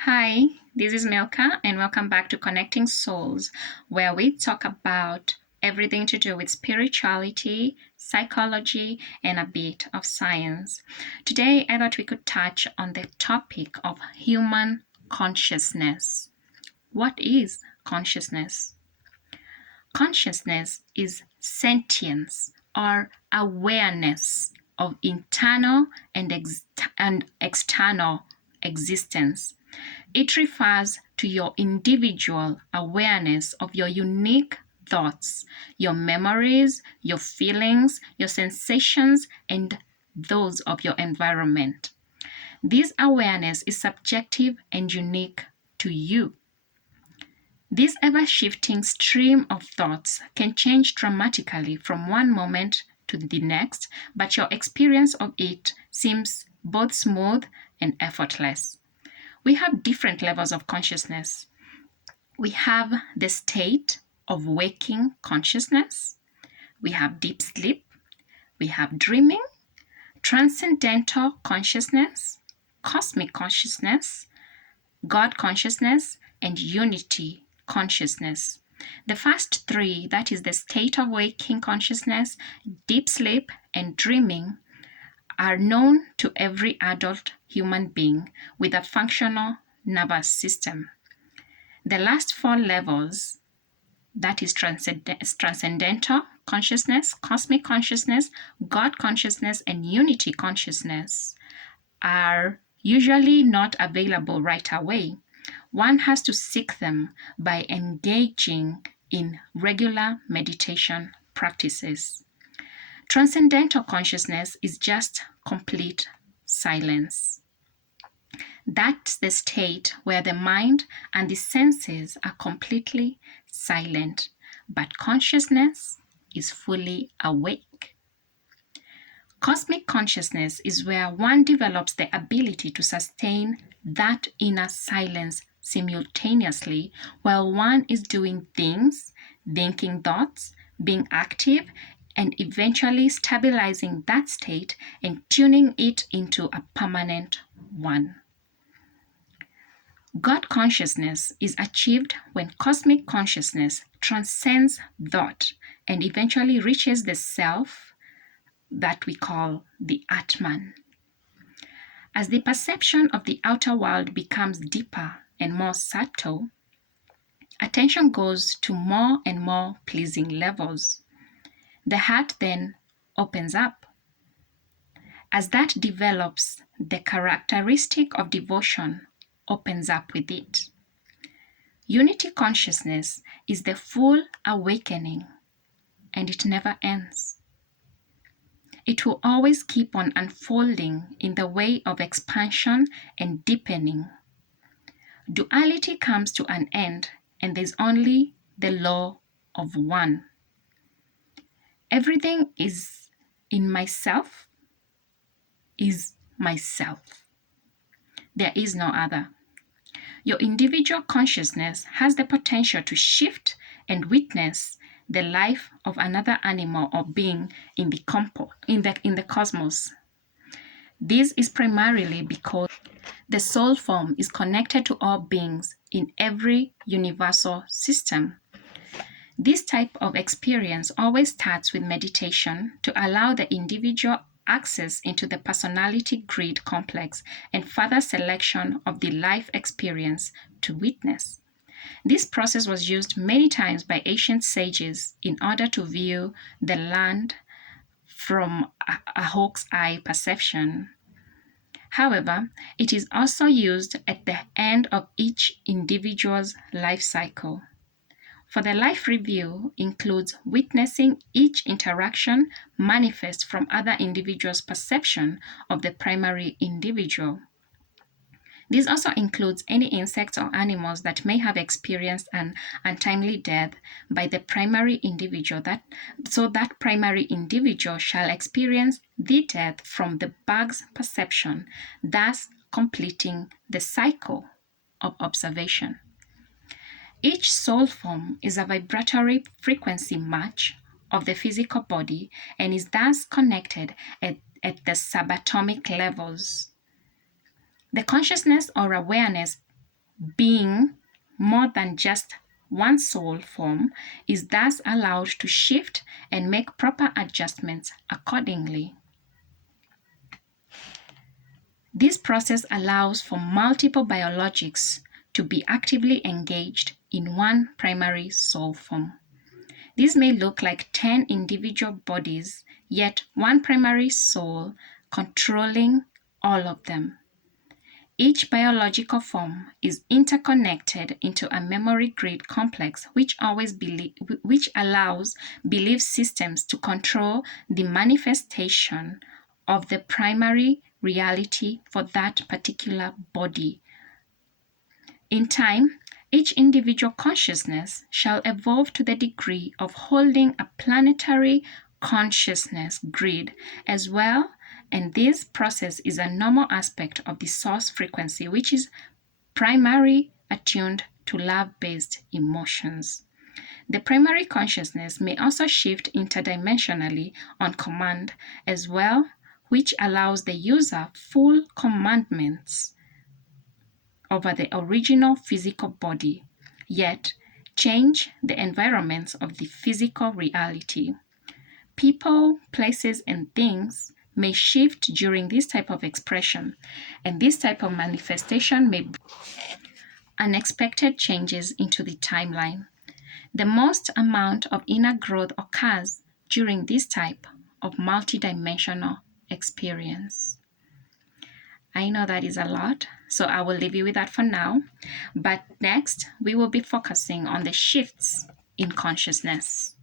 Hi, this is Milka, and welcome back to Connecting Souls, where we talk about everything to do with spirituality, psychology, and a bit of science. Today, I thought we could touch on the topic of human consciousness. What is consciousness? Consciousness is sentience or awareness of internal and external existence. It refers to your individual awareness of your unique thoughts, your memories, your feelings, your sensations, and those of your environment. This awareness is subjective and unique to you. This ever-shifting stream of thoughts can change dramatically from one moment to the next, but your experience of it seems both smooth and effortless. We have different levels of consciousness. We have the state of waking consciousness. We have deep sleep. We have dreaming, transcendental consciousness, cosmic consciousness, God consciousness, and unity consciousness. The first three, that is the state of waking consciousness, deep sleep, and dreaming, are known to every adult human being with a functional nervous system. The last four levels, that is transcendental consciousness, cosmic consciousness, God consciousness, and unity consciousness, are usually not available right away. One has to seek them by engaging in regular meditation practices. Transcendental consciousness is just complete silence. That's the state where the mind and the senses are completely silent, but consciousness is fully awake. Cosmic consciousness is where one develops the ability to sustain that inner silence simultaneously while one is doing things, thinking thoughts, being active, and eventually stabilizing that state and tuning it into a permanent one. God consciousness is achieved when cosmic consciousness transcends thought and eventually reaches the self that we call the Atman. As the perception of the outer world becomes deeper and more subtle, attention goes to more and more pleasing levels. The heart then opens up. As that develops, the characteristic of devotion opens up with it. Unity consciousness is the full awakening, and it never ends. It will always keep on unfolding in the way of expansion and deepening. Duality comes to an end, and there's only the law of one. Everything is in myself, is myself. There is no other. Your individual consciousness has the potential to shift and witness the life of another animal or being in the cosmos. This is primarily because the soul form is connected to all beings in every universal system. This type of experience always starts with meditation to allow the individual access into the personality grid complex and further selection of the life experience to witness. This process was used many times by ancient sages in order to view the land from a hawk's eye perception. However, it is also used at the end of each individual's life cycle. For the life review includes witnessing each interaction manifest from other individuals' perception of the primary individual. This also includes any insects or animals that may have experienced an untimely death by the primary individual, so that primary individual shall experience the death from the bug's perception, thus completing the cycle of observation. Each soul form is a vibratory frequency match of the physical body and is thus connected at the subatomic levels. The consciousness or awareness being more than just one soul form, is thus allowed to shift and make proper adjustments accordingly. This process allows for multiple biologics to be actively engaged in one primary soul form. This may look like 10 individual bodies, yet one primary soul controlling all of them. Each biological form is interconnected into a memory grid complex which allows belief systems to control the manifestation of the primary reality for that particular body. In time, each individual consciousness shall evolve to the degree of holding a planetary consciousness grid as well, and this process is a normal aspect of the source frequency, which is primary attuned to love-based emotions. The primary consciousness may also shift interdimensionally on command as well, which allows the user full commandments over the original physical body, yet change the environments of the physical reality. People, places, and things may shift during this type of expression, and this type of manifestation may bring unexpected changes into the timeline. The most amount of inner growth occurs during this type of multidimensional experience. I know that is a lot, so I will leave you with that for now. But next, we will be focusing on the shifts in consciousness.